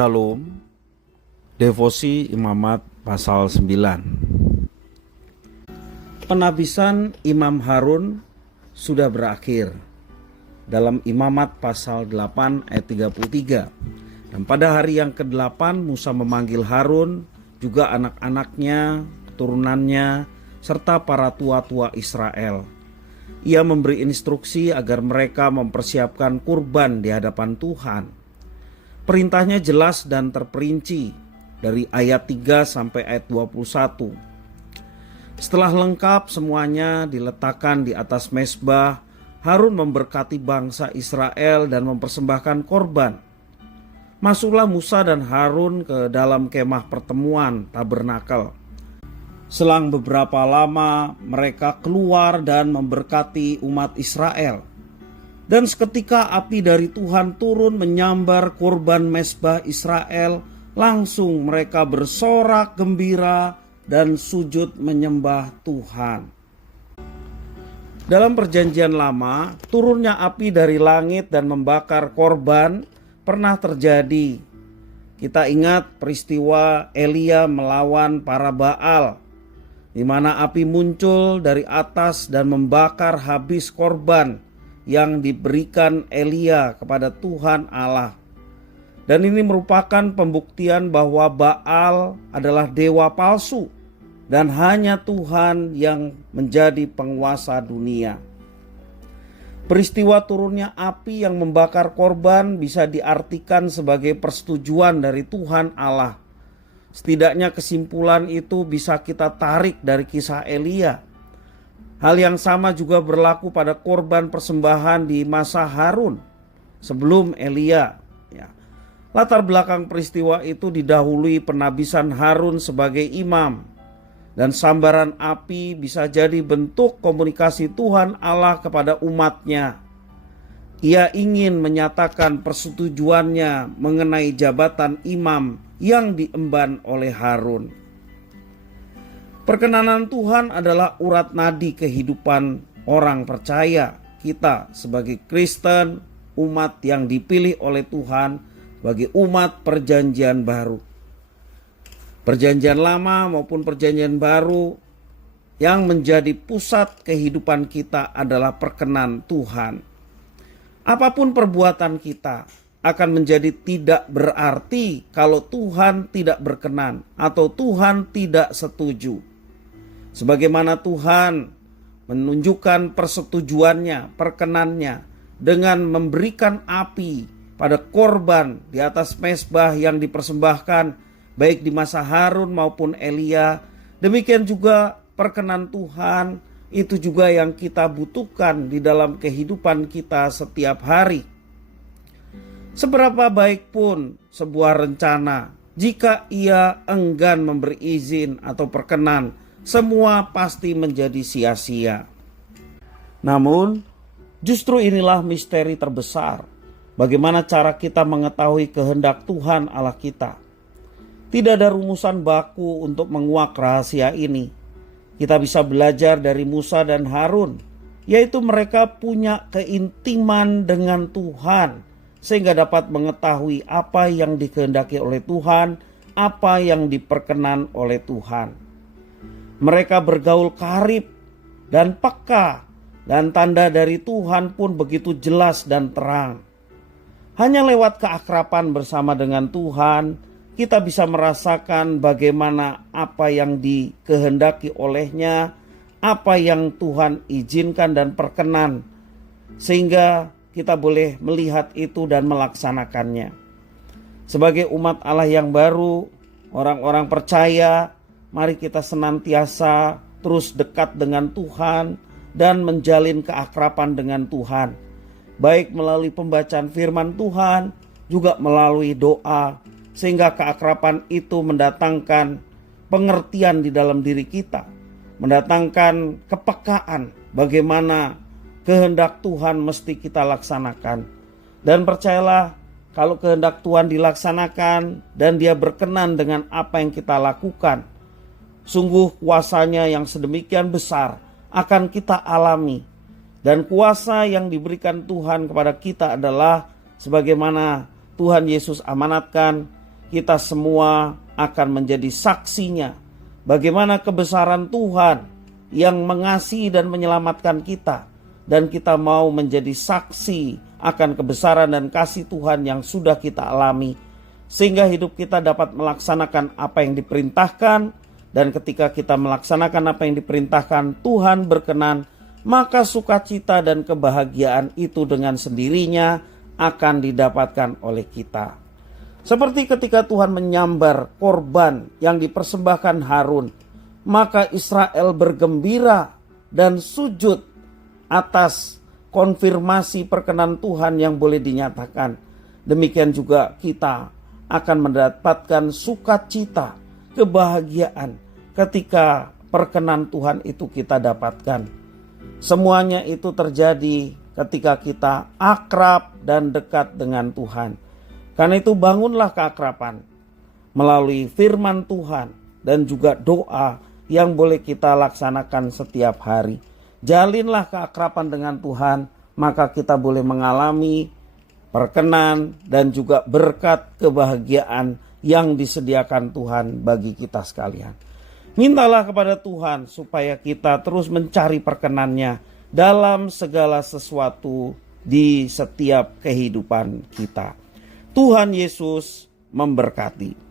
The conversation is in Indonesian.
Shalom, Devosi Imamat pasal 9. Penabisan Imam Harun sudah berakhir dalam Imamat pasal 8 ayat 33. Dan pada hari yang ke-8 Musa memanggil Harun, juga anak-anaknya, keturunannya, serta para tua-tua Israel. Ia memberi instruksi agar mereka mempersiapkan kurban di hadapan Tuhan. Perintahnya jelas dan terperinci dari ayat 3 sampai ayat 21. Setelah lengkap semuanya diletakkan di atas mezbah, Harun memberkati bangsa Israel dan mempersembahkan korban. Masuklah Musa dan Harun ke dalam kemah pertemuan tabernakel. Selang beberapa lama mereka keluar dan memberkati umat Israel. Dan seketika api dari Tuhan turun menyambar korban mezbah Israel. Langsung mereka bersorak gembira dan sujud menyembah Tuhan. Dalam perjanjian lama, turunnya api dari langit dan membakar korban pernah terjadi. Kita ingat peristiwa Elia melawan para Baal, di mana api muncul dari atas dan membakar habis korban yang diberikan Elia kepada Tuhan Allah. Dan ini merupakan pembuktian bahwa Baal adalah dewa palsu dan hanya Tuhan yang menjadi penguasa dunia. Peristiwa turunnya api yang membakar korban bisa diartikan sebagai persetujuan dari Tuhan Allah. Setidaknya kesimpulan itu bisa kita tarik dari kisah Elia. Hal yang sama juga berlaku pada korban persembahan di masa Harun sebelum Elia. Latar belakang peristiwa itu didahului penabisan Harun sebagai imam. Dan sambaran api bisa jadi bentuk komunikasi Tuhan Allah kepada umatnya. Ia ingin menyatakan persetujuannya mengenai jabatan imam yang diemban oleh Harun. Perkenanan Tuhan adalah urat nadi kehidupan orang percaya. Kita sebagai Kristen, umat yang dipilih oleh Tuhan, sebagai umat perjanjian baru. Perjanjian lama maupun perjanjian baru, yang menjadi pusat kehidupan kita adalah perkenan Tuhan. Apapun perbuatan kita akan menjadi tidak berarti kalau Tuhan tidak berkenan atau Tuhan tidak setuju. Sebagaimana Tuhan menunjukkan persetujuannya, perkenannya dengan memberikan api pada korban di atas mezbah yang dipersembahkan baik di masa Harun maupun Elia. Demikian juga perkenan Tuhan itu juga yang kita butuhkan di dalam kehidupan kita setiap hari. Seberapa baik pun sebuah rencana, jika ia enggan memberi izin atau perkenan, semua pasti menjadi sia-sia. Namun, justru inilah misteri terbesar. Bagaimana cara kita mengetahui kehendak Tuhan Allah kita? Tidak ada rumusan baku untuk menguak rahasia ini. Kita bisa belajar dari Musa dan Harun, yaitu mereka punya keintiman dengan Tuhan, sehingga dapat mengetahui apa yang dikehendaki oleh Tuhan, apa yang diperkenan oleh Tuhan. Mereka bergaul karib dan peka, dan tanda dari Tuhan pun begitu jelas dan terang. Hanya lewat keakraban bersama dengan Tuhan, kita bisa merasakan bagaimana apa yang dikehendaki olehnya, apa yang Tuhan izinkan dan perkenan, sehingga kita boleh melihat itu dan melaksanakannya. Sebagai umat Allah yang baru, orang-orang percaya, mari kita senantiasa terus dekat dengan Tuhan dan menjalin keakraban dengan Tuhan. Baik melalui pembacaan firman Tuhan, juga melalui doa, sehingga keakraban itu mendatangkan pengertian di dalam diri kita, mendatangkan kepekaan bagaimana kehendak Tuhan mesti kita laksanakan. Dan percayalah, kalau kehendak Tuhan dilaksanakan dan Dia berkenan dengan apa yang kita lakukan, sungguh kuasanya yang sedemikian besar akan kita alami. Dan kuasa yang diberikan Tuhan kepada kita adalah sebagaimana Tuhan Yesus amanatkan, kita semua akan menjadi saksinya bagaimana kebesaran Tuhan yang mengasihi dan menyelamatkan kita. Dan kita mau menjadi saksi akan kebesaran dan kasih Tuhan yang sudah kita alami, sehingga hidup kita dapat melaksanakan apa yang diperintahkan. Dan ketika kita melaksanakan apa yang diperintahkan, Tuhan berkenan, maka sukacita dan kebahagiaan itu dengan sendirinya akan didapatkan oleh kita. Seperti ketika Tuhan menyambar korban yang dipersembahkan Harun, maka Israel bergembira dan sujud atas konfirmasi perkenan Tuhan yang boleh dinyatakan. Demikian juga kita akan mendapatkan sukacita, kebahagiaan ketika perkenan Tuhan itu kita dapatkan. Semuanya itu terjadi ketika kita akrab dan dekat dengan Tuhan. Karena itu bangunlah keakraban melalui firman Tuhan dan juga doa yang boleh kita laksanakan setiap hari. Jalinlah keakraban dengan Tuhan, maka kita boleh mengalami perkenan dan juga berkat kebahagiaan yang disediakan Tuhan bagi kita sekalian. Mintalah kepada Tuhan supaya kita terus mencari perkenannya dalam segala sesuatu di setiap kehidupan kita. Tuhan Yesus memberkati.